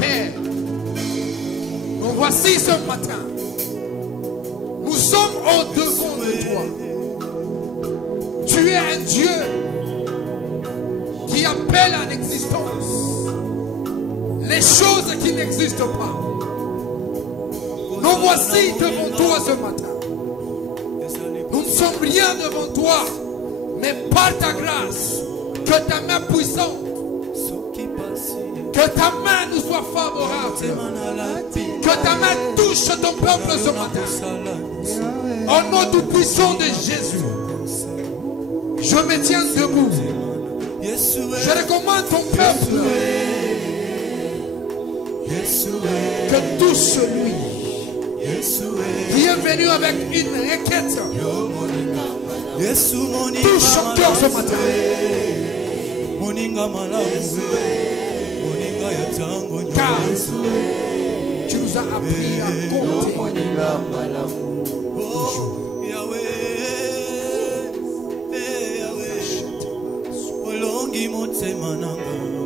Père, nous voici ce matin. Nous sommes au-devant de toi. Tu es un Dieu qui appelle à l'existence les choses qui n'existent pas. Nous voici devant toi ce matin. Nous ne sommes rien devant toi, mais par ta grâce, que ta main puissante, que ta main nous soit favorable, que ta main touche ton peuple ce matin. Au nom tout puissant de Jésus, je me tiens debout. Je recommande ton peuple. Que touche celui qui est venu avec une requête. Touche son cœur ce matin. Car tu nous as appris à compter.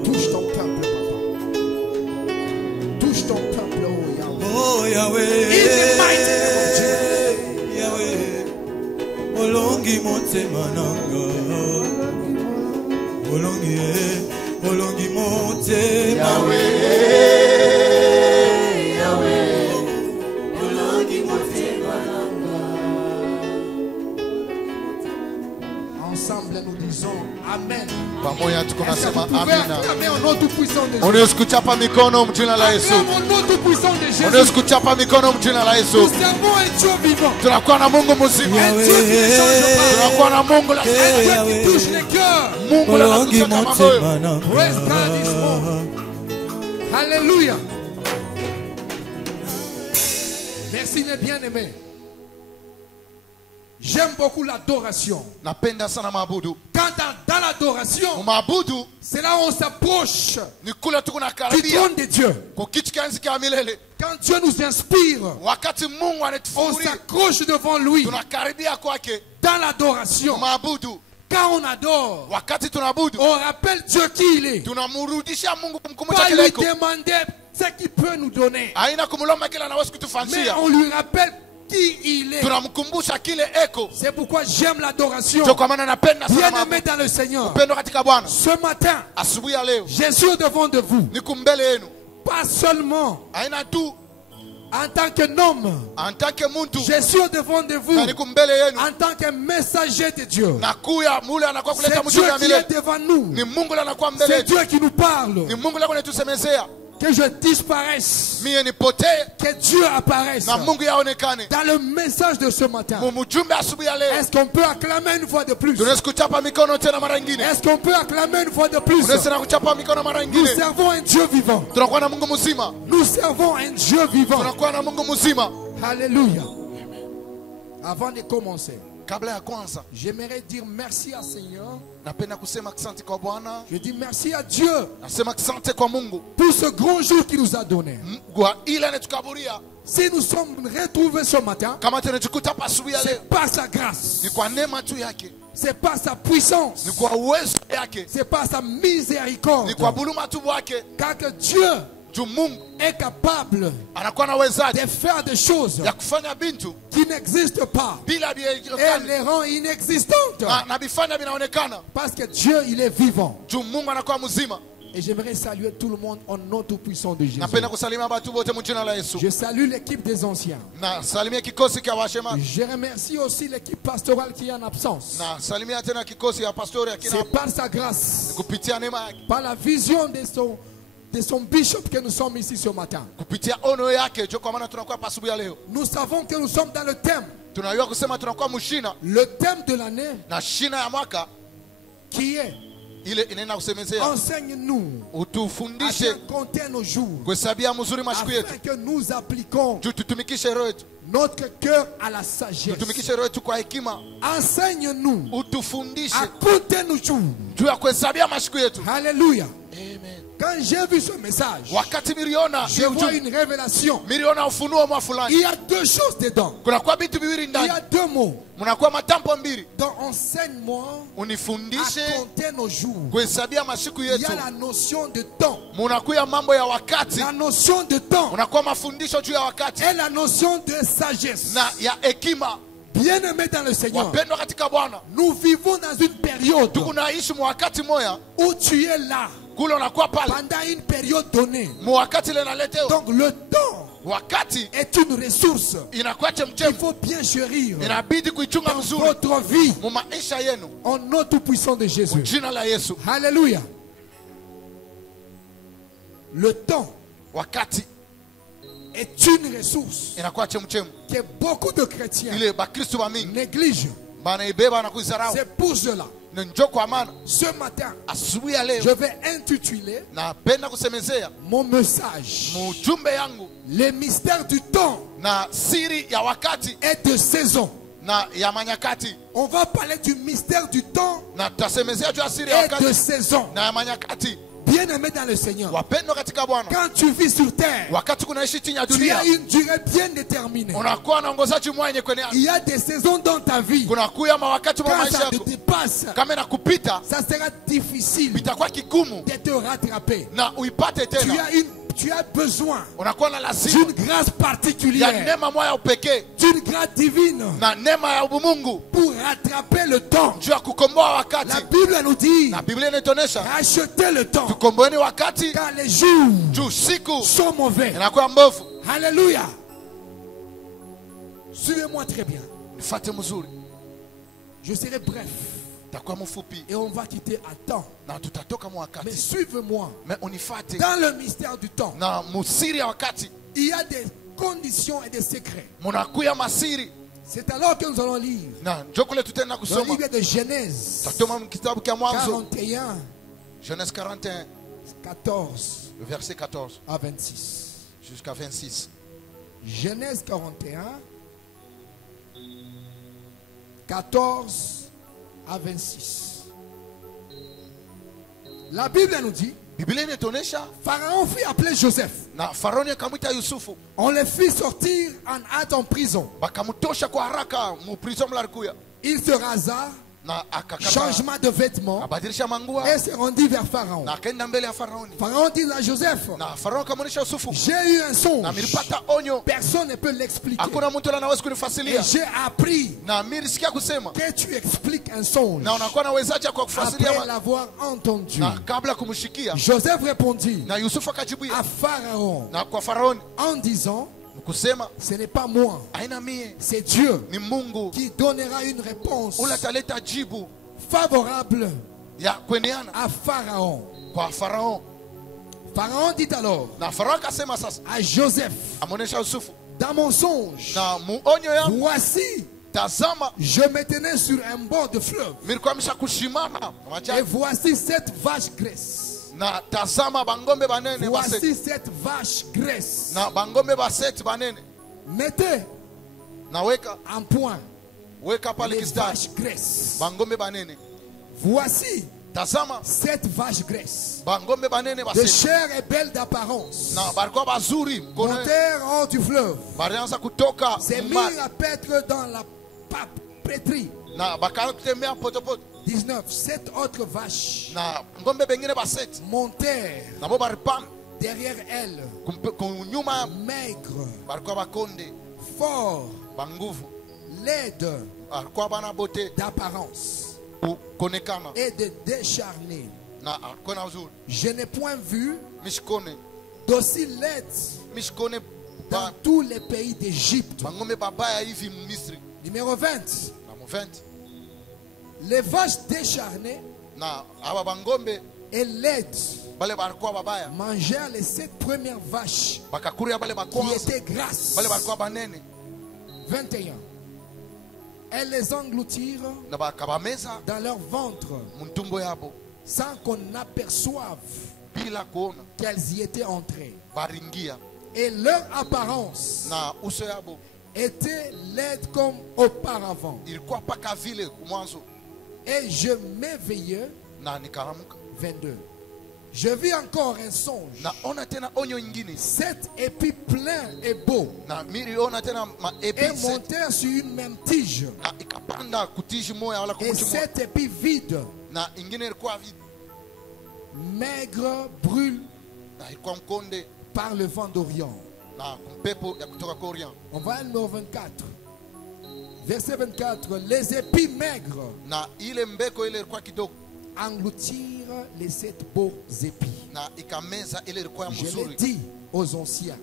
Touche ton peuple, papa. Touche ton peuple, oh Yahweh. In the mighty ensemble nous disons Amen. Unaweza kuchapa mikono mjina la Yesu. Unaweza kuchapa mikono mjina la Yesu. Tunakuwa na Mungu mzima. Tunakuwa na Mungu la Mungu la Praise God is more. Hallelujah. Merci mes bien-aimés. J'aime beaucoup l'adoration. Napenda sana maabudu. Quand dans l'adoration, c'est là où on s'approche du trône de Dieu. Quand Dieu nous inspire, on s'accroche devant lui. Dans l'adoration, quand on adore, on rappelle Dieu qui il est. Pas lui demander ce qu'il peut nous donner, mais on lui rappelle qui il est. C'est pourquoi j'aime l'adoration. Bien aimé dans le Seigneur, ce matin, je suis devant de vous. Pas seulement en tant qu'un homme, je suis devant de vous en tant que messager de Dieu. C'est Dieu qui est devant nous. C'est Dieu qui nous parle. Que je disparaisse, que Dieu apparaisse. Dans le message de ce matin, est-ce qu'on peut acclamer une fois de plus? Est-ce qu'on peut acclamer une fois de plus? Nous servons un Dieu vivant. Nous servons un Dieu vivant. Alléluia. Avant de commencer, j'aimerais dire merci à Seigneur. Je dis merci à Dieu pour ce grand jour qu'il nous a donné. Si nous sommes retrouvés ce matin, c'est par sa grâce, c'est par sa puissance, c'est par sa miséricorde. Car que Dieu est capable de faire des choses qui n'existent pas et les rend inexistantes. Parce que Dieu, il est vivant. Et j'aimerais saluer tout le monde au nom tout puissant de Jésus. Je salue l'équipe des anciens. Je remercie aussi l'équipe pastorale qui est en absence. C'est par sa grâce, par la vision de son bishop que nous sommes ici ce matin. Nous savons que nous sommes dans le thème. Le thème de l'année qui est enseigne-nous à bien compter nos jours afin que nous appliquons notre cœur à la sagesse. Enseigne-nous à compter nos jours Alléluia. Amen. Quand j'ai vu ce message, je je vois une révélation. Il y a deux choses dedans. Il y a deux mots. Donc enseigne-moi à compter nos jours. Il y a la notion de temps. La notion de temps. Et la notion de sagesse. Bien-aimés dans le Seigneur, nous vivons dans une période où tu es là pendant une période donnée. Donc le temps est une ressource qu'il faut bien chérir dans votre vie. Au nom tout-puissant de Jésus. Alléluia. Le temps est une ressource que beaucoup de chrétiens négligent. C'est pour cela, ce matin, je vais intituler mon message le mystère du temps et de saison. On va parler du mystère du temps et de saison. Bien-aimé dans le Seigneur, quand tu vis sur terre, tu as une durée bien déterminée. Il y a des saisons dans ta vie. Quand ça te dépasse, ça sera difficile de te rattraper. Tu as besoin d'une grâce particulière, d'une grâce divine pour rattraper le temps. La Bible nous dit racheter le temps car les jours sont mauvais. Alléluia. Suivez-moi très bien. Je serai bref. Et on va quitter à temps. Mais suivez-moi. Dans le mystère du temps, il y a des conditions et des secrets. C'est alors que nous allons lire le livre de Genèse 41, Genèse 41, 14, le verset 14 à 26. Jusqu'à 26. Genèse 41, 14 à 26. La Bible nous dit, Pharaon fit appeler Joseph. On le fit sortir en hâte en prison. Il se rasa, changement de vêtements, et se rendit vers Pharaon. Pharaon dit à Joseph, j'ai eu un songe, personne ne peut l'expliquer, et j'ai appris que tu expliques un songe après l'avoir entendu. Joseph répondit à Pharaon en disant, ce n'est pas moi, c'est Dieu qui donnera une réponse favorable à Pharaon. Pharaon dit alors à Joseph, dans mon songe, voici, je me tenais sur un bord de fleuve, et voici cette vache graisse. Voici cette vache graisse. Mettez en point les vaches graisses. Voici cette vache graisse, de chair et belle d'apparence, montèrent hors du fleuve, s'est mis à paître dans la papeterie. 19. Sept autres vaches montèrent derrière elle, maigres, forts, laides d'apparence et de décharnées. Je n'ai point vu d'aussi laides dans tous les pays d'Égypte. Numéro 20. Les vaches décharnées et laides mangèrent les 7 premières vaches qui étaient grasses. 21. Elles les engloutirent dans leur ventre sans qu'on aperçoive qu'elles y étaient entrées. Et leur apparence était laide comme auparavant. Et je m'éveillais 22. Je vis encore un songe. 7 épis pleins et beaux. Et montèrent sur une même tige. Et 7 épis vides. Maigre brûle par le vent d'Orient. On va à numéro 24. Verset 24. Les épis maigres engloutirent les 7 beaux épis. Je l'ai dit aux anciens,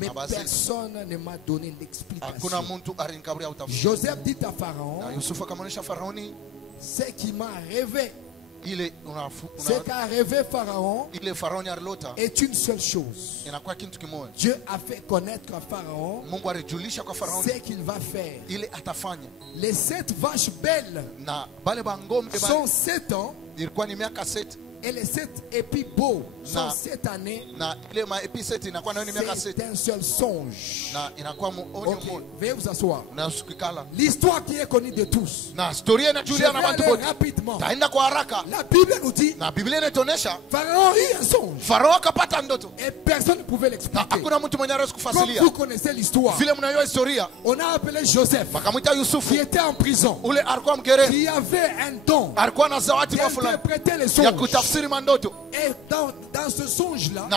mais personne ne m'a donné l'explication. Joseph dit à Pharaon, ce qui m'a rêvé, ce qu'a rêvé Pharaon est une seule chose. Dieu a fait connaître à Pharaon ce qu'il va faire. Les 7 vaches belles sont 7 ans. Et les 7 épis beaux sont 7 années. C'est un seul songe. Okay. Veuillez vous asseoir. L'histoire qui est connue de tous. Je vais aller rapidement. La Bible nous dit Pharaon eut un songe. Et personne ne pouvait l'expliquer. Comme vous connaissez l'histoire, on a appelé Joseph, qui était en prison, qui avait un don d'interpréter les songes. Et dans ce songe-là,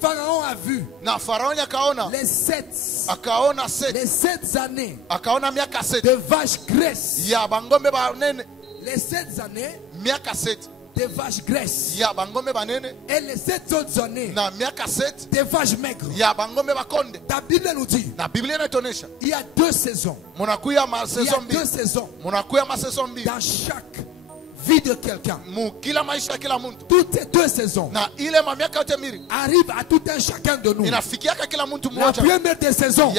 Pharaon a vu les 7 années de vaches graisses. Les 7 années de vaches graisses. Et les 7 autres années de vaches maigres. La Bible nous dit il y a 2 saisons. Il y a 2 saisons dans chaque vie de quelqu'un. Toutes ces 2 saisons arrivent à tout un chacun de nous. La première des saisons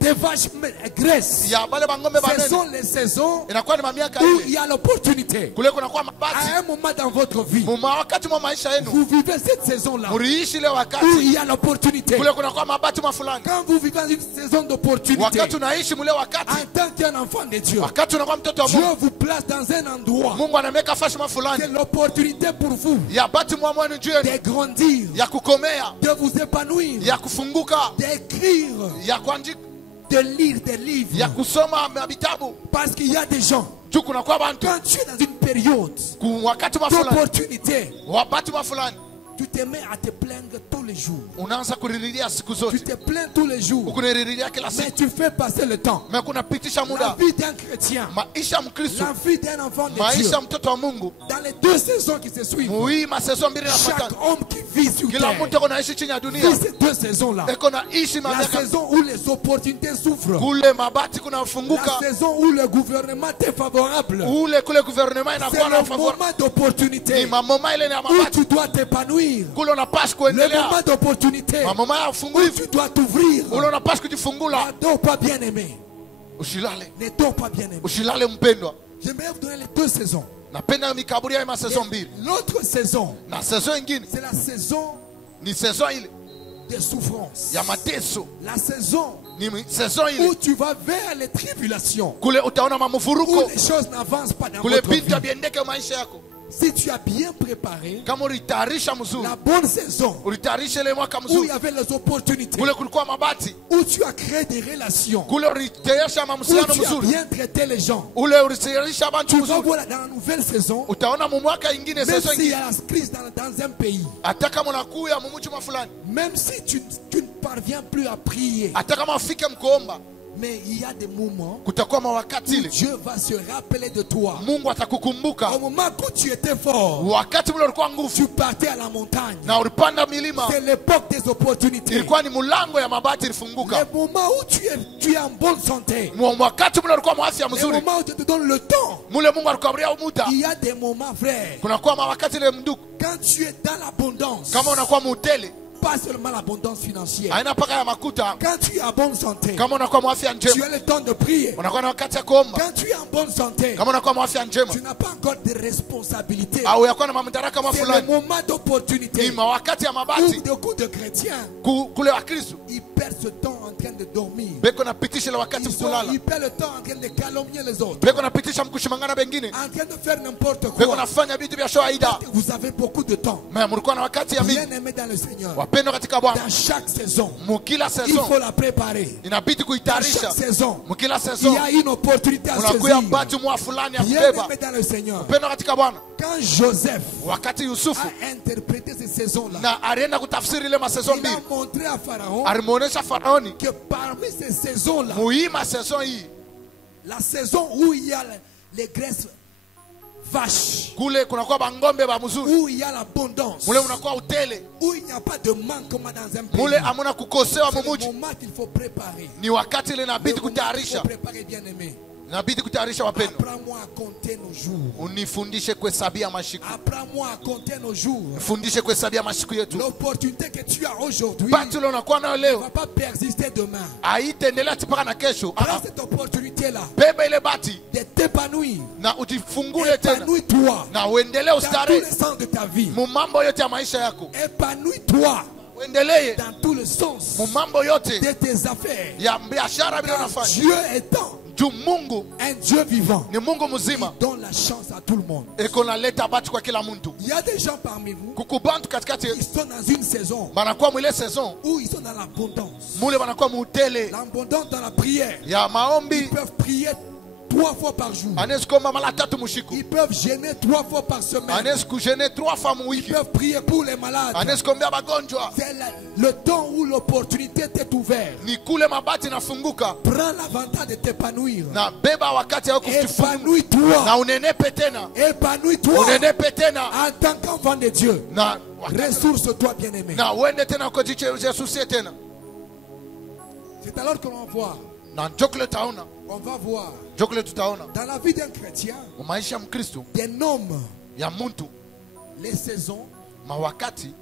des vaches graisses, ce sont les saisons où il y a l'opportunité. À un moment dans votre vie, vous vivez cette saison-là où il y a l'opportunité. Quand vous vivez une saison d'opportunité, en tant qu'un enfant de Dieu, Dieu vous place dans un endroit. C'est l'opportunité pour vous de grandir, de vous épanouir, d'écrire, de lire des livres. Parce qu'il y a des gens, quand tu es dans une période d'opportunité, tu te mets à te plaindre tous les jours. Tu te plains tous les jours. Mais tu fais passer le temps. La vie d'un chrétien, la vie d'un enfant de Dieu, dans les 2 saisons qui se suivent, chaque homme qui vit sur terre vit ces 2 saisons-là. La saison où les opportunités s'ouvrent, la saison où le gouvernement est favorable, c'est le moment d'opportunité où tu dois t'épanouir. Le moment d'opportunité où tu dois t'ouvrir. Ne dors pas bien aimé. Ne dors pas bien aimé. J'aimerais vous donner les 2 saisons. L'autre saison, c'est la saison de souffrance. La saison où tu vas vers les tribulations, où les choses n'avancent pas dans votre vie. Si tu as bien préparé la bonne saison, où il y avait les opportunités, où tu as créé des relations, où tu as bien traité les gens, tu vas voir dans la nouvelle saison, même s'il y a la crise dans un pays, même si tu ne parviens plus à prier, mais il y a des moments où Dieu va se rappeler de toi. Au moment où tu étais fort, tu partais à la montagne. C'est l'époque des opportunités. Le moment où tu es en bonne santé, le moment où tu te donnes le temps. Il y a des moments, frère, quand tu es dans l'abondance, pas seulement l'abondance financière. Quand tu es en bonne santé, tu as le temps de prier. Quand tu es en bonne santé, tu n'as pas encore de responsabilité. C'est le moment d'opportunité où beaucoup de chrétiens, ils perdent ce temps en train de dormir. Ils perdent le temps en train de calomnier les autres. En train de faire n'importe quoi. Vous avez beaucoup de temps. Bien aimé dans le Seigneur. Dans chaque saison, il faut la préparer. Dans chaque saison, il y a une opportunité à saisir. Bien aimé dans le Seigneur. Quand Joseph a interprété ces saisons-là, il a montré à Pharaon que parmi ces saisons-là, la saison où il y a les graisses vaches, où il y a l'abondance, où il n'y a pas de manquement dans un pays, c'est le moment qu'il faut préparer. Le moment qu'il faut préparer, bien aimé. Apprends-moi à compter nos jours. Apprends-moi à compter nos jours. L'opportunité que tu as aujourd'hui ne va pas persister demain. Prends cette opportunité-là de t'épanouir. Épanouis-toi dans tous les sens de ta vie. Épanouis-toi dans tous les sens de tes affaires. Car Dieu est temps. Un Dieu vivant qui donne la chance à tout le monde. Il y a des gens parmi vous qui sont dans une saison où ils sont dans l'abondance. L'abondance dans la prière. Ils peuvent prier 3 fois par jour. Ils peuvent jeûner 3 fois par semaine. Ils peuvent prier pour les malades. C'est le temps où l'opportunité t'est ouverte. Prends l'avantage de t'épanouir. Épanouis-toi. Épanouis-toi en tant qu'enfant de Dieu. Ressource-toi, bien-aimé. C'est alors que l'on voit. On va voir dans la vie d'un chrétien, d'un homme, les saisons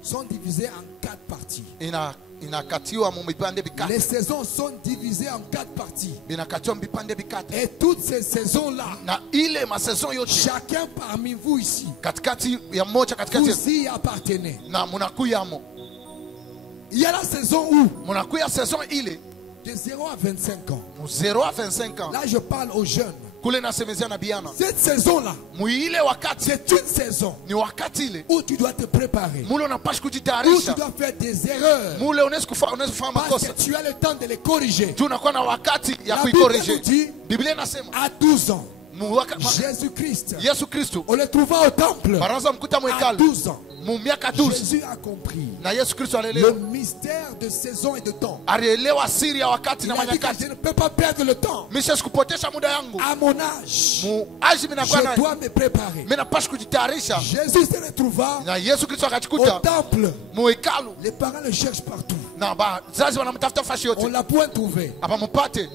sont divisées en 4 parties. Les saisons sont divisées en 4 parties. Et toutes ces saisons-là, chacun parmi vous ici, vous y appartenez. Il y a la saison où de 0 à 25 ans. Là, je parle aux jeunes. Cette saison-là, c'est une saison où tu dois te préparer, où tu dois faire des erreurs, parce que tu as le temps de les corriger. La Bible nous dit, à 12 ans, Jésus-Christ, on le trouva au temple à 12 ans. Jésus a compris le mystère de saison et de temps. Il a dit que je ne peux pas perdre le temps. À mon âge, je dois me préparer. Jésus se retrouva au temple. Les parents le cherchent partout. On l'a point trouvé.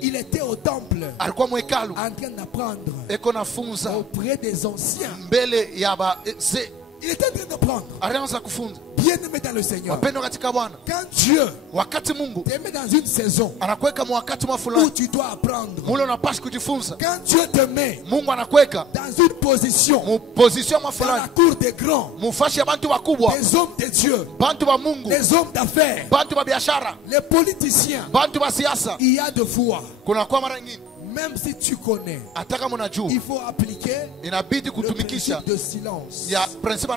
Il était au temple en train d'apprendre auprès des anciens. Il était en train d'apprendre. Bien aimé dans le Seigneur. Quand Dieu te met dans une saison où tu dois apprendre, quand Dieu te met dans une position dans la cour des grands, des hommes de Dieu, des hommes d'affaires, les politiciens, il y a de foi. Même si tu connais, il faut appliquer le principe de silence. Dans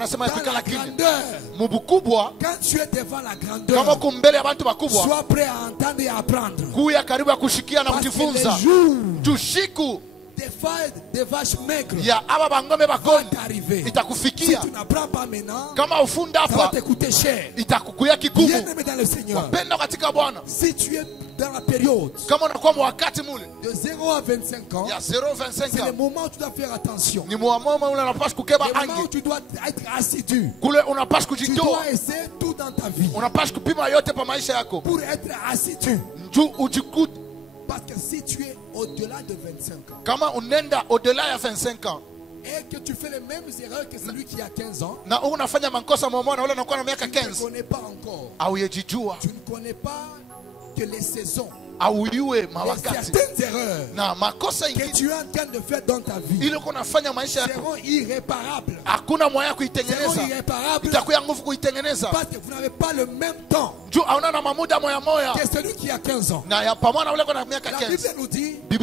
la grandeur, quand tu es devant la grandeur, sois prêt à entendre et à apprendre. Parce que les jours des vaches maigres vont t'arriver. Si tu n'apprends pas maintenant, ça va te coûter cher. Bien aimé dans le Seigneur, si tu es dans la période de 0 à 25 ans, c'est le moment où tu dois faire attention. Le moment où tu dois être assidu. Tu dois essayer tout dans ta vie pour être assidu. Parce que si tu es au-delà de 25 ans, et que tu fais les mêmes erreurs que celui qui a 15 ans, tu ne connais pas encore. Tu ne connais pas que les saisons certaines erreurs que tu es en train de faire dans ta vie seront irréparables. Seront irréparables parce que vous n'avez pas le même temps que celui qui a 15 ans. La Bible nous dit que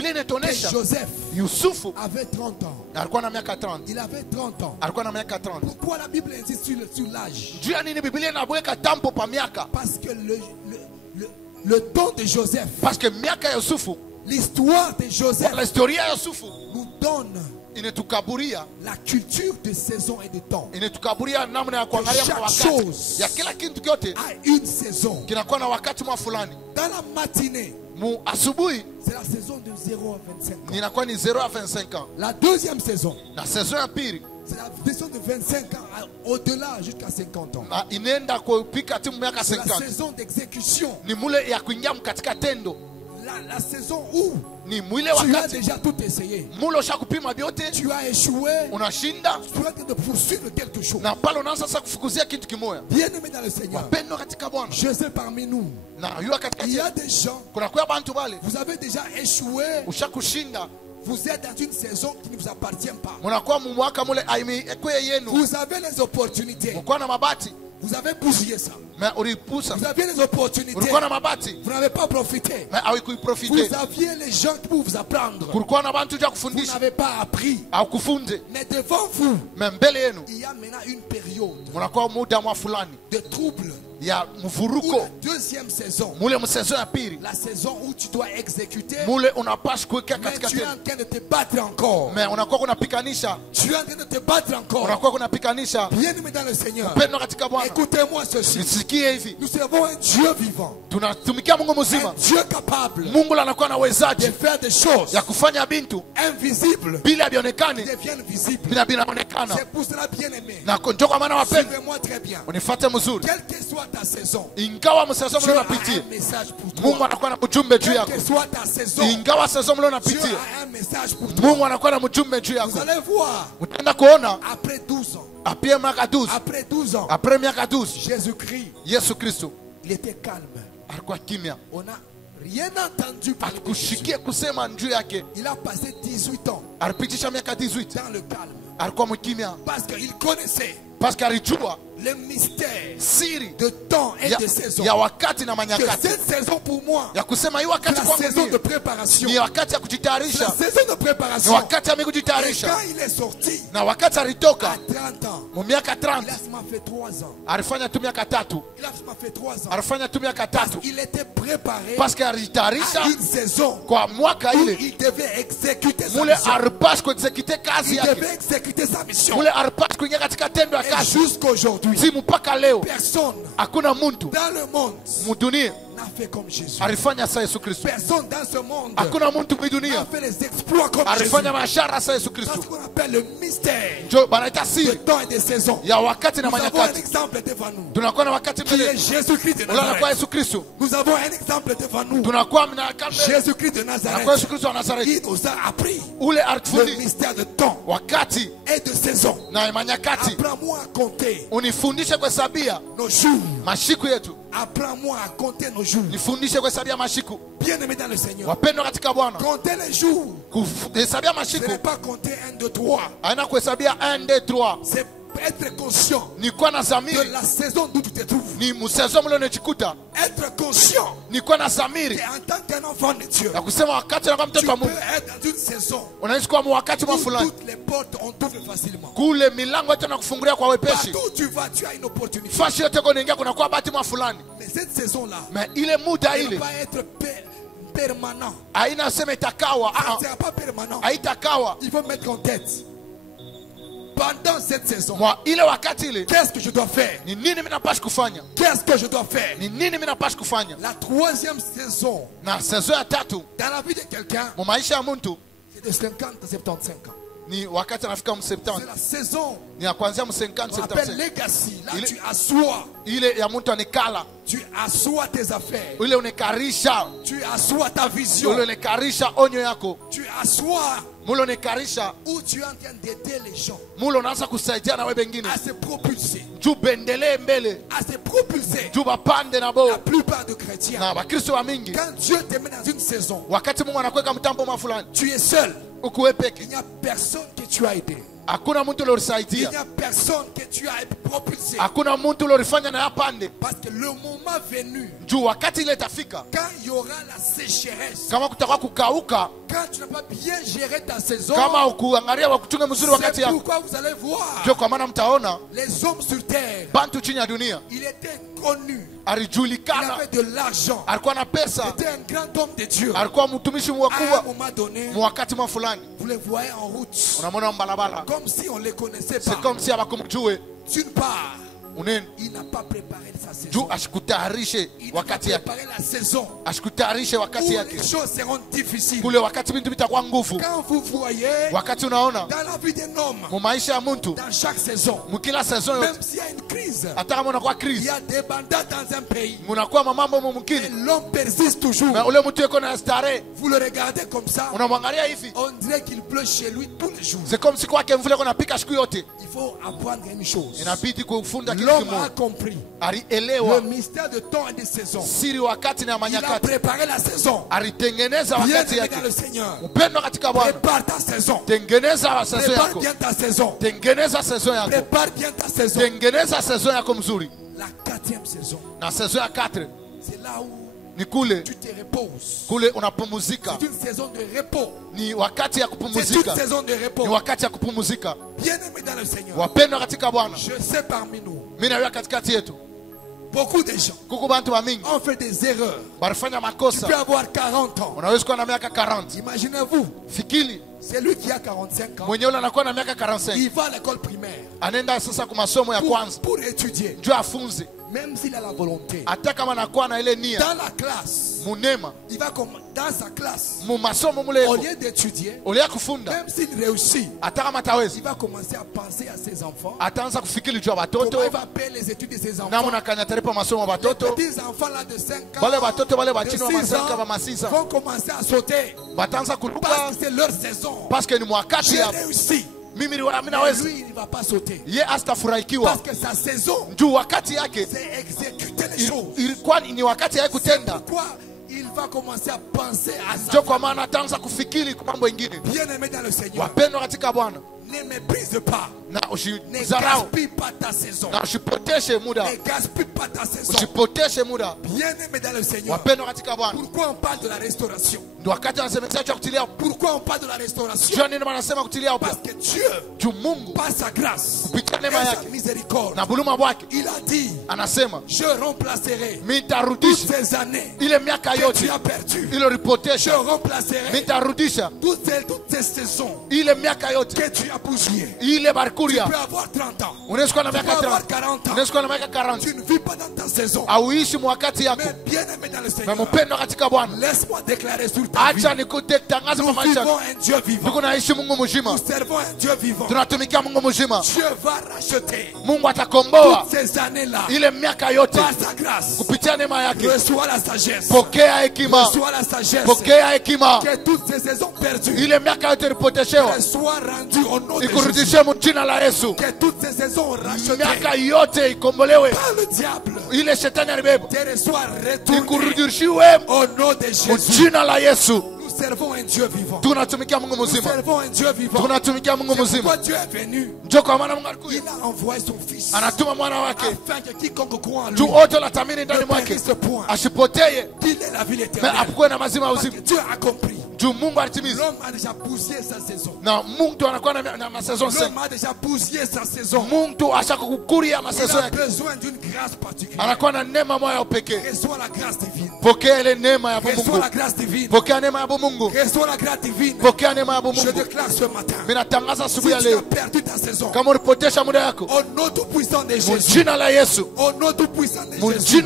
Joseph avait 30 ans. Il avait 30 ans. Pourquoi la Bible insiste sur l'âge? Parce que le temps de Joseph, l'histoire de Joseph nous donne la culture de saison et de temps. Chaque chose a une saison. Dans la matinée, c'est la saison de 0 à 25 ans. La deuxième saison, c'est la saison de 25 ans au-delà jusqu'à 50 ans. C'est la saison d'exécution. La saison où tu as déjà tout essayé. Tu as échoué. Tu as de poursuivre quelque chose. Bien aimé dans le Seigneur, je sais parmi nous, il y a des gens, vous avez déjà échoué. Vous êtes dans une saison qui ne vous appartient pas. Vous avez les opportunités. Vous avez bousillé ça. Vous aviez les opportunités. Vous n'avez pas profité. Vous aviez les gens qui pouvaient vous apprendre. Vous n'avez pas appris. Mais devant vous, il y a maintenant une période de trouble. Ou la deuxième saison, la saison où tu dois exécuter, mais tu es en train de te battre encore. Tu es en train de te battre encore. Bien aimé dans le Seigneur, écoutez-moi ceci. Nous servons un Dieu vivant, un Dieu capable de faire des choses invisibles qui deviennent visibles. C'est pour cela, bien aimé, suivez-moi très bien. Quelle que soit ta saison, Dieu a un message pour toi. Quelle que soit ta saison, Dieu a un message pour toi. Vous allez voir, après 12 ans, après 12 ans, Jésus-Christ, il était calme. On n'a rien entendu parler de Jésus. Il a passé 18 ans dans le calme. Parce qu'il connaissait le mystère de temps et de saison. Que cette saison pour moi, la saison de préparation. La saison de préparation. Et quand il est sorti, à 30 ans, il a seulement fait 3 ans. Il a seulement fait 3 ans. Parce qu'il était préparé à une saison où il devait exécuter sa mission. Il devait exécuter sa mission. Et jusqu'aujourd'hui, personne dans le monde n'a fait comme Jésus. Personne dans ce monde n'a fait les exploits comme Jésus. C'est ce qu'on appelle le mystère de temps et de saison. Nous avons un exemple devant nous qui est Jésus-Christ de Nazareth. Nous avons un exemple devant nous, Jésus-Christ de Nazareth. Il nous a appris le mystère de temps et de saison. Apprends-moi à compter nos jours. Apprends-moi à compter nos jours. Bien aimé dans le Seigneur, compter les jours, ce n'est pas compter 1, 2, 3. C'est être conscient de la saison d'où tu te trouves. Être conscient qu'en tant qu'un enfant de Dieu, tu peux être dans une saison où toutes les portes on t'ouvre facilement. Partout où tu vas, tu as une opportunité. Mais cette saison-là, elle ne va pas être permanent. Ça ne sera pas permanent. Il faut mettre en tête, pendant cette saison, qu'est-ce que je dois faire? Qu'est-ce que je dois faire? La troisième saison dans la vie de quelqu'un, c'est de 50 à 75 ans. C'est la saison qu'on appelle legacy. Là tu assois. Tu assois tes affaires. Tu assois ta vision. Tu assois où tu es en train d'aider les gens à se propulser. À se propulser. La plupart de chrétiens, quand Dieu te met dans une saison, tu es seul. Il n'y a personne que tu as aidé. Il n'y a personne que tu as propulsé. Parce que le moment venu, quand il y aura la sécheresse, quand tu n'as pas bien géré ta saison, c'est pourquoi vous allez voir les hommes sur terre. Il était connu. Il avait de l'argent. C'était un grand homme de Dieu. À un moment donné, vous les voyez en route, comme si on les connaissait pas. D'une part, il n'a pas préparé sa saison. Il n'a pas préparé la saison où les choses seront difficiles. Quand vous voyez dans la vie d'un homme, dans chaque saison, même s'il y a une crise, il y a des bandats dans un pays, et l'homme persiste toujours. Vous le regardez comme ça, on dirait qu'il pleut chez lui tous les jours. Il faut apprendre une chose. L'homme a compris le mystère de temps et de saison. Il a préparé la saison. Bien aimé dans le Seigneur, prépare ta saison. Prépare bien ta saison. Prépare bien ta saison. La 4e saison, c'est là où tu te reposes. C'est une saison de repos. C'est une saison de repos. Bien aimé dans le Seigneur, je sais parmi nous, beaucoup de gens ont fait des erreurs. Tu peux avoir 40 ans. Imaginez-vous, celui qui a 45 ans, il va à l'école primaire pour étudier. Même s'il a la volonté, dans la classe, il va comme dans sa classe, au lieu d'étudier, même s'il réussit, il va commencer à penser à ses enfants. Comment il va payer les études de ses enfants. Les petits enfants là de 5 ans, de 6 ans, vont commencer à sauter parce que c'est leur saison. J'ai réussi. Mais lui, il ne va pas sauter. Parce que sa saison, c'est exécuter les choses. C'est pourquoi il va commencer à penser à ça. Bien aimé dans le Seigneur, ne méprise pas. Ne gaspille pas ta saison. Ne gaspille pas ta saison. Bien aimé dans le Seigneur, pourquoi on parle de la restauration? Pourquoi on parle de la restauration? Parce que Dieu, par sa grâce et sa miséricorde, il a dit, je remplacerai toutes ces années que tu as perdues. Je remplacerai toutes ces saisons que tu as bougées. Tu peux avoir 30 ans. Tu peux avoir 40 ans. Tu ne vis pas dans ta saison. Mais bien aimé dans le Seigneur, laisse-moi déclarer sur ta vie. Nous vivons un Dieu vivant. Nous servons un Dieu vivant. Dieu va racheter toutes ces années-là par sa grâce. Reçois la sagesse. Reçois la sagesse. Que toutes ces saisons perdues soient rendues au nom de Jésus. Que toutes ces saisons rachetées par le diable te soient retournées au nom de Jésus. Nous servons un Dieu vivant. Nous servons un Dieu vivant. C'est pourquoi Dieu est venu. Il a envoyé son Fils afin que quiconque croit en lui ne périsse point, qu'il ait la vie éternelle. Parce que Dieu a compris. L'homme a déjà bousillé sa saison. L'homme a déjà bousillé sa saison. Il a besoin d'une grâce particulière. Reçois la grâce divine. Reçois la grâce divine. Reçois la grâce divine. Je déclare ce matin, si tu as perdu ta saison, au nom tout puissant de Jésus, au nom tout puissant de Jésus,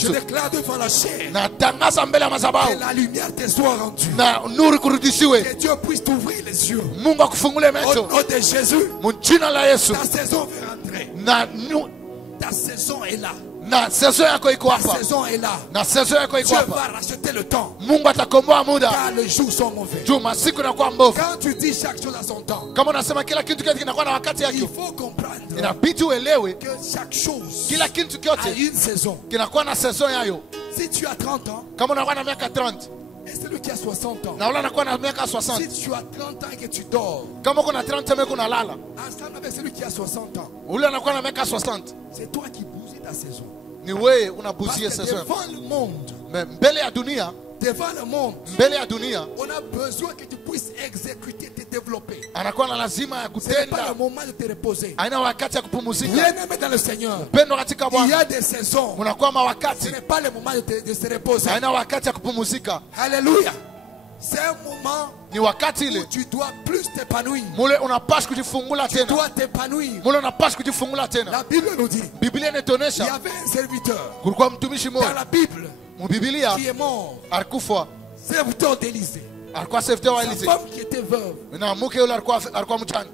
je déclare devant la chair que la lumière te soit rendue. Que Dieu puisse t'ouvrir les yeux. Au nom de Jésus, ta saison va rentrer. Ta saison est là. Na saison yako iko hapa. La saison est là. Na saison yako iko Dieu hapa. va racheter le temps. Mungu atakomboa muda. Car les jours sont mauvais. Juma siku inakuwa mbovu. Quand tu dis chaque chose à son temps, Kama unasema kila kitu kinakuwa na wakati yake. il faut comprendre Inabidi uelewe que chaque chose kila kitu a kyote une saison. kinakuwa na saison yayo. Si tu as 30 ans, Kama unakuwa na miaka 30 et celui qui a 60 ans, na ule anakuwa na miaka 60. si tu as 30 ans et que tu dors, Kama uko na 30 miaka unalala, ensemble avec celui qui a 60 ans, ule anakuwa na miaka 60. c'est toi qui bousilles ta saison. Ni wewe Parce unabuzia que saison. devant le monde, Mbele ya dunia, devant le monde, mbele ya dunia on a besoin que tu puisses exécuter, te développer. anakuwa na lazima ya Ce n'est pas kutenda. le moment de te reposer. Haina wakati ya kupumzika. Bien-aimé dans le Seigneur, Pendo katika il y Bwana. a des saisons. Unakuwa Ce mawakati. n'est pas le moment de se reposer. Haina wakati ya kupumzika. Alléluia. C'est un moment Ni wakati où ile tu dois plus t'épanouir. mule unapaswa kujifungula Tu tena. dois t'épanouir. Mule unapaswa kujifungula tena. La Bible nous dit, Biblia il y inatuonesha avait un serviteur kulikuwa mtumishi dans mmoja la Bible mbibilia qui est mort, alikufa, serviteur d'Élysée. alikuwa serviteur wa Sa Elise femme qui était veuve na mke yule alikuwa mchana,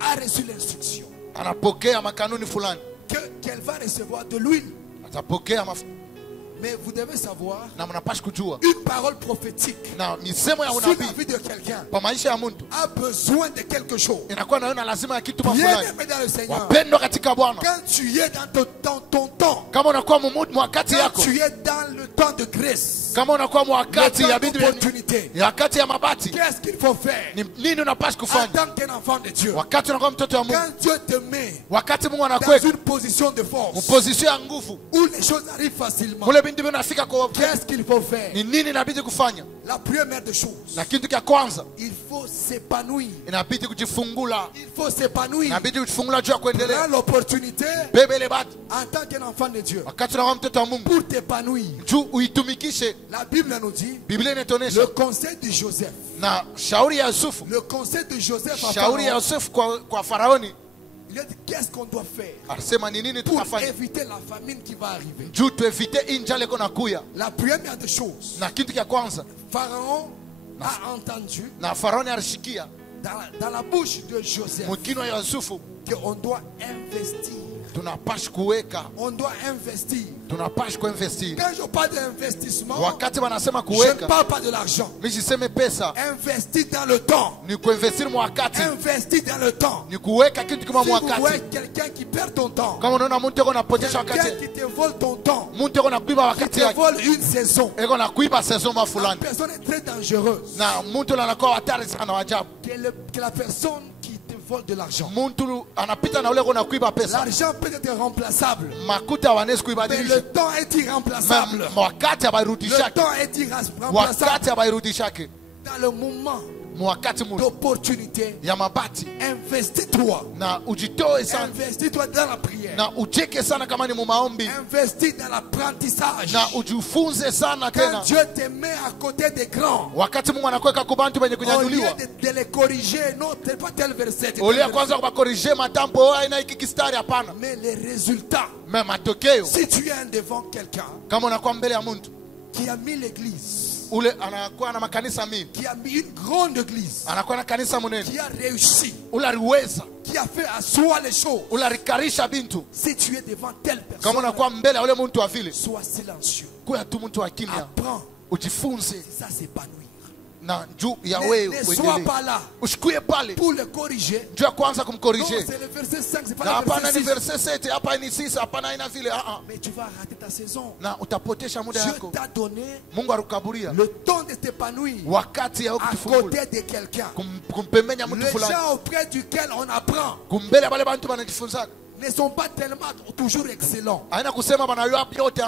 a reçu l'instruction anapokea makanuni fulani, qu'elle va recevoir de l'huile. atapokea mafuta. Mais vous devez savoir, Na mnapaswa kujua une parole prophétique na misemo ya sur la unabii vie de quelqu'un kwa maisha ya mtu a besoin de quelque chose. inakuwa nayo na lazima ya kitu fulani. Bien-aimé dans le Seigneur, Wapendwa katika Bwana, quand tu es dans ton temps, kama unakuwa mwakati quand yako, tu es dans le temps de grâce, kama unakuwa mwakati le ya temps bindu d'opportunité, ya wakati ya mabati, qu'est-ce qu'il faut faire ni nini unapaswa en kufanya tant qu'un enfant de Dieu? wakati unakuwa mtoto wa Mungu? Quand Dieu te met Wakati Mungu dans anakuweka une position de force mposition ya nguvu, où les choses arrivent facilement, kule bindu vinafika kwa qu'est-ce qu'il faut faire? ni nini inabidi kufanya? La première des choses, Na kitu cha kwanza il faut s'épanouir. inabidi kujifungula, Il faut s'épanouir. inabidi kujifungula juu ya Prends kuendelea. l'opportunité Bebe ile bati en tant qu'un enfant de Dieu wakati unakuwa mtoto wa Mungu pour t'épanouir. juu uitumikishe. La Bible nous dit, Biblia le inatuonesha conseil de Joseph, na shauri ya Yusufu, le conseil de Joseph à shauri ya Pharaon, Yusufu kwa Faraoni, il a dit qu'est-ce qu'on doit faire alisema ni nini pour tutafanya éviter la famine qui va arriver. juu tuevite hii njaa iko nakuya. La première des choses, Na kitu cha kwanza, Pharaon a entendu na Faraoni alishikia dans la bouche de Joseph mkino ya Yusufu, qu'on doit investir. tunapaswa kuweka, On doit investir. tunapaswa kuinvestir. Quand je parle d'investissement, Wakati wanasema je ne kuweka, parle pas de l'argent. mimi siseme pesa, Investir dans le temps. ni kuinvestir mwakati, Investir dans le temps. ni kuweka kitu kama Si vous voyez mwakati. quelqu'un qui perd ton temps, Kama unaona mtu eko napotesha quelqu'un wakati, qui te vole ton temps, mtu eko nakuiba qui wakati te yake, vole une saison, eko nakuiba saison la fulani, personne est très dangereuse. na mtu anakuwa hatari sana wa ajabu. Que la personne qui te vole de l'argent. Mtu anapita na ule eko nakuiba pesa, L'argent peut être remplaçable, makuta hawezi mais kuibadilisha, le temps est irremplaçable. wakati Le habairudishake, temps est irremplaçable. wakati habairudishake, Dans le moment wakati mu d'opportunité, ya mabati, investis-toi. na ujitoe sana Investis-toi dans la prière. na ucheke sana kama ni mumaombi, Investis dans l'apprentissage. na ujifunze sana Quand tena. Dieu te met à côté des grands, Wakati Mungu anakuweka kubantu benye au lieu kunyanyuliwa, de les corriger, non, c'est pas tel verset. tel ulia verset. kwanza kubakorije matambo aina hiki kistari, hapana. Mais les résultats, Me matokeo, si tu es devant quelqu'un kama unakuwa mbele ya mtu qui a mis l'église, ule, anakuwa na makanisa mingi, qui a mis une grande église, anakuwa na kanisa munene, qui a réussi, ule aliweza, qui a fait asseoir les choses. ule alikarisha bintu. Si tu es devant telle Kama personne, unakuwa mbele ya ule mtu wa vile, sois silencieux. kuya tu mtu wa kimya, Apprends. ujifunze C'est ça, s'épanouir. na juu ya Ne wewe sois uendelee. pas là Usikuye pale pour le corriger. juu ya kwanza Non, kumkorije. c'est le verset 5, c'est Na pas le hapana ni verset 6. verse 7, hapa ni 6, hapana ina vile. Mais tu vas rater ta saison. Na utapotesha muda Dieu yako. t'a donné Mungu arukaburia le temps de t'épanouir wakati ya à kujifungula, côté de quelqu'un. kumpembenya mtu Les fulani, gens auprès duquel on apprend kumbele ya bale bantu banajifunza. ne sont pas tellement toujours excellents. Haina kusema banayua yote,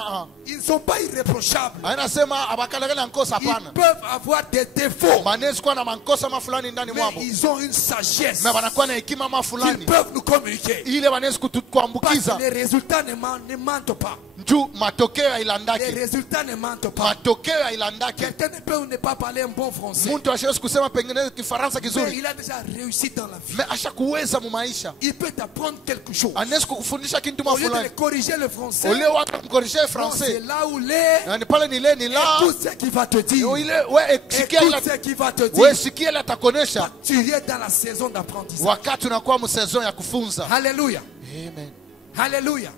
Ils ne sont pas irréprochables. haina sema abakalagala nkosa, Ils hapana. peuvent avoir des défauts, Manezi kuwa na mankosa mafulani ndani mais mwabo, ils ont une sagesse na banakuwa na hekima qu'ils mafulani peuvent nous communiquer. ile banezi Parce kuambukiza que les résultats ne mentent pas. juu matokeo Les hailandaki, résultats ne mentent pas. matokeo hailandaki. Quelqu'un ne peut ne pas parler un bon français, Mtu asiwezi kusema pengine Kifaransa mais kizuri, il a déjà réussi dans la vie. me ashakuweza mu maisha, Il peut t'apprendre quelque chose. anaweza kukufundisha kitu Au lieu de mafulani. corriger le français, Ule watu kumkorije non, c'est français, là où les na ni pale ni le ni la tout ce qu'il va te dire. ile we sikia Écoute ile, ce qu'il va te we dire. sikia ile atakonesha Tu es dans la saison d'apprentissage. wakati unakuwa mu saison ya kufunza. Alléluia. Amen. Alléluia.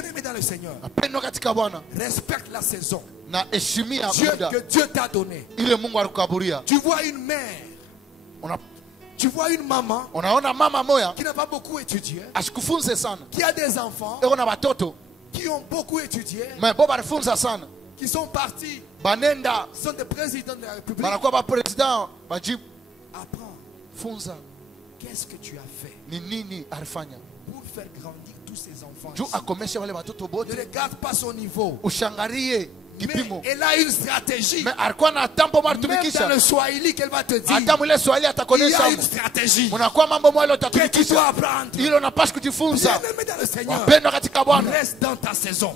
Bien-aimé dans le Seigneur, respecte la saison. Que Dieu t'a donné. Tu vois une mère, tu vois une maman qui n'a pas beaucoup étudié, qui a des enfants qui ont beaucoup étudié, qui sont partis, sont des présidents de la République. Apprends. Qu'est-ce que tu as fait pour faire grandir tous ces enfants? Ne regarde pas son niveau. Mais elle a une stratégie. Même dans le Swahili qu'elle va te dire, il y a une stratégie que tu dois apprendre. Bien-aimé dans le Seigneur, reste dans ta saison.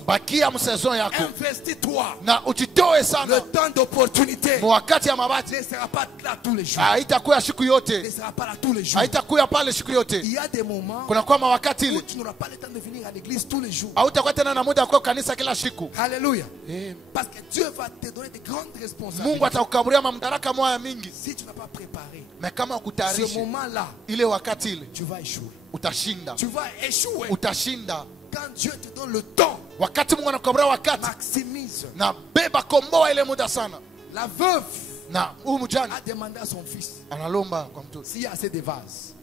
Investis-toi. Le temps d'opportunité ne sera pas là tous les jours. Ne sera pas là tous les jours. Il y a des moments où tu n'auras pas le temps de venir à l'église tous les jours. Alléluia. Parce que Dieu va te donner de grandes responsabilités. Si tu n'as pas préparé ce moment-là, tu vas échouer. Tu vas échouer. Quand Dieu te donne le temps, maximise. La veuve a demandé à son fils s'il y a assez de vases.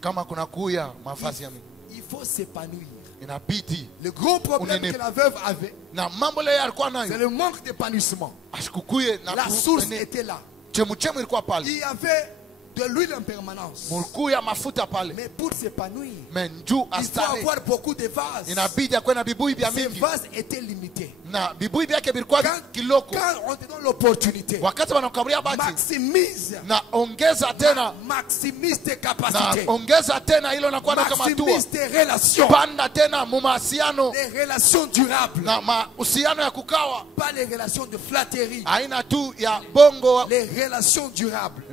Il faut s'épanouir. Le gros problème que la veuve avait, c'est le manque d'épanouissement. La source était là. Il y avait de l'huile en permanence. Mais pour s'épanouir, il faut avoir beaucoup de vases. Ces vases étaient limités. Quand on te donne l'opportunité, maximise tes capacités, maximise tes relations, les relations durables, pas les relations de flatterie, les relations durables.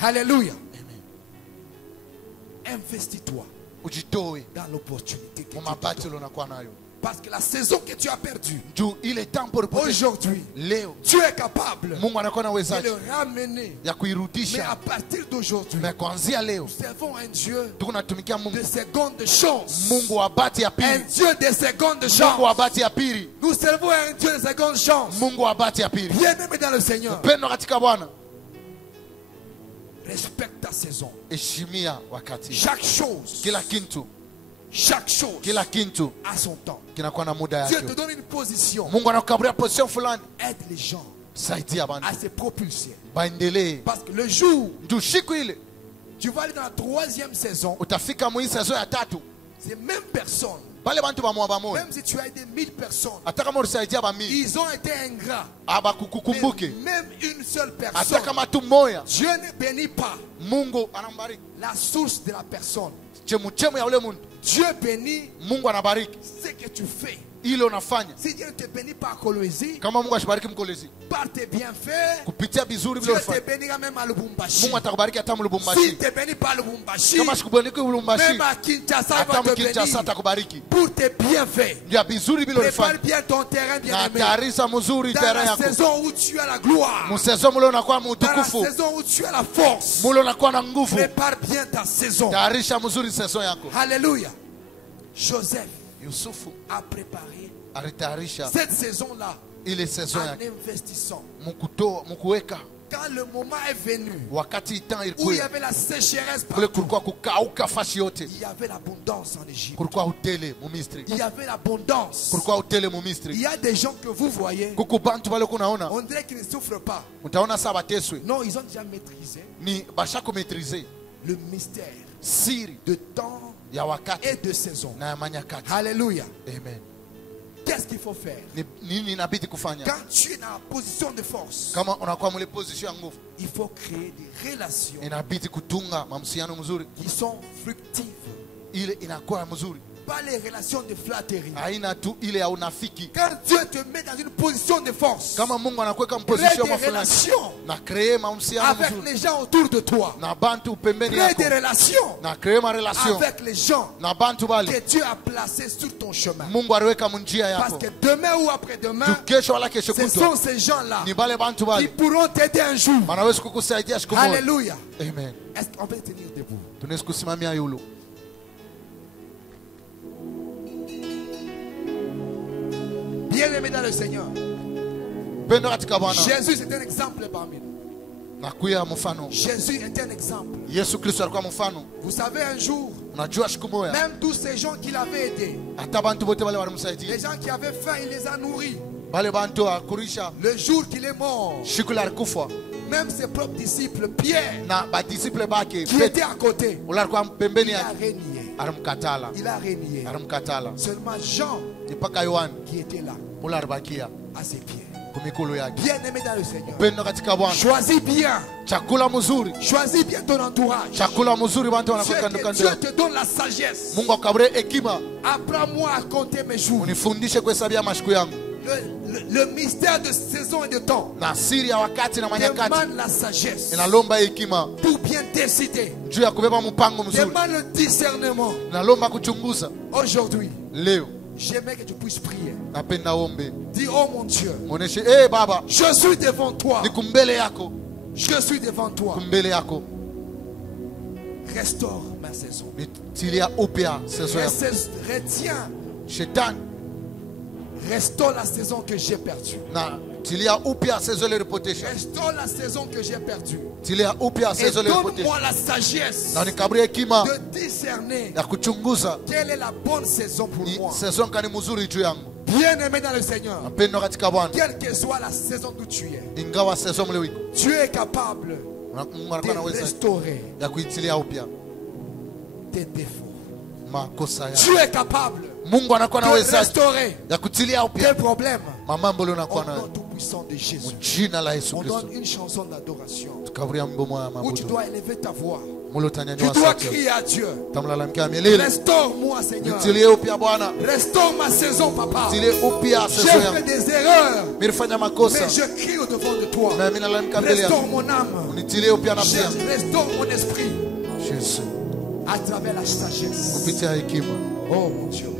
Alléluia. Investis-toi dans l'opportunité que tu donnes. Parce que la saison que tu as perdue, aujourd'hui, tu es capable de le ramener. Mais à partir d'aujourd'hui, nous servons un Dieu de seconde chance. Un Dieu de seconde chance. Nous servons un Dieu de seconde chance. Bien-aimé dans le Seigneur, respecte ta saison. Chaque chose a son temps. Dieu te donne une position. Aide les gens à se propulser. Parce que le jour tu vas aller dans la 3e saison, ces mêmes personnes, même si tu as aidé 1000 personnes, ils ont été ingrats. Mais même une seule personne, Dieu ne bénit pas la source de la personne. Dieu bénit ce que tu fais. Si Dieu ne te bénit pas à Kolwezi, par tes bienfaits, Dieu te bénira même à Lubumbashi. S'il ne te bénit pas à Lubumbashi, même à Kinshasa, il va te bénir pour tes bienfaits. Prépare bien ton terrain, bien-aimé. Dans la saison où tu as la gloire, dans la saison où tu as la force, prépare bien ta saison. Alléluia. Joseph a préparé cette saison-là en investissant. Quand le moment est venu où il y avait la sécheresse partout, il y avait l'abondance en Égypte. Il y avait l'abondance. Il y a des gens que vous voyez, on dirait qu'ils ne souffrent pas. Non, ils ont déjà maîtrisé le mystère de temps et de saison. Alléluia. Amen. Qu'est-ce qu'il faut faire? Quand tu es dans la position de force, il faut créer des relations qui sont fructives. Pas les relations de flatterie. Quand Dieu te met dans une position de force, crée des relations avec les gens autour de toi. Crée des relations avec les gens que Dieu a placés sur ton chemin. Parce que demain ou après-demain, ce sont ces gens-là qui pourront t'aider un jour. Alléluia. Est-ce qu'on peut tenir debout? Bien-aimé dans le Seigneur, Jésus est un exemple parmi nous. Jésus est un exemple. Vous savez, un jour, même tous ces gens qui l'avaient aidé, les gens qui avaient faim, il les a nourris. Le jour qu'il est mort, même ses propres disciples, Pierre, qui était à côté, il a régné. Il a régné. Seulement Jean, qui était là, à ses pieds. Bien-aimé dans le Seigneur, choisis bien. Choisis bien ton entourage. Dieu te donne la sagesse. Apprends-moi à compter mes jours. Le mystère de saison et de temps demande la sagesse pour bien décider. Demande le discernement. Aujourd'hui, j'aimerais que tu puisses prier. Dis, oh mon Dieu, je suis devant toi. Je suis devant toi. Restaure ma saison. Retiens. Restaure la saison que j'ai perdue. Restaure la saison que j'ai perdue. Et donne-moi la sagesse de discerner quelle est la bonne saison pour moi. Bien-aimé dans le Seigneur, quelle que soit la saison où tu es, Dieu est capable de restaurer tes défauts. Dieu est capable de restaurer tes problèmes. Au nom tout-puissant de Jésus, on donne une chanson d'adoration où tu dois élever ta voix. Tu dois crier à Dieu. Restaure-moi, Seigneur. Restaure ma saison, Papa. J'ai fait des erreurs, mais je crie au-devant de toi. Restaure mon âme. Restaure mon esprit à travers la sagesse. Oh mon Dieu.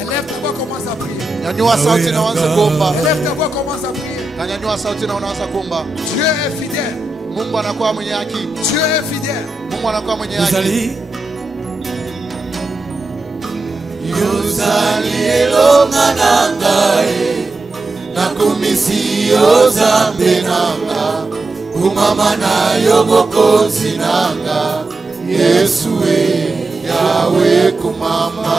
Élève ta voix, commence à prier. Élève ta voix, commence à prier. Dieu est fidèle. Dieu est fidèle. Yozali elonga nangai nakumisi yozambe nanga kumama na yobokozi nanga Yesu Yahweh kumama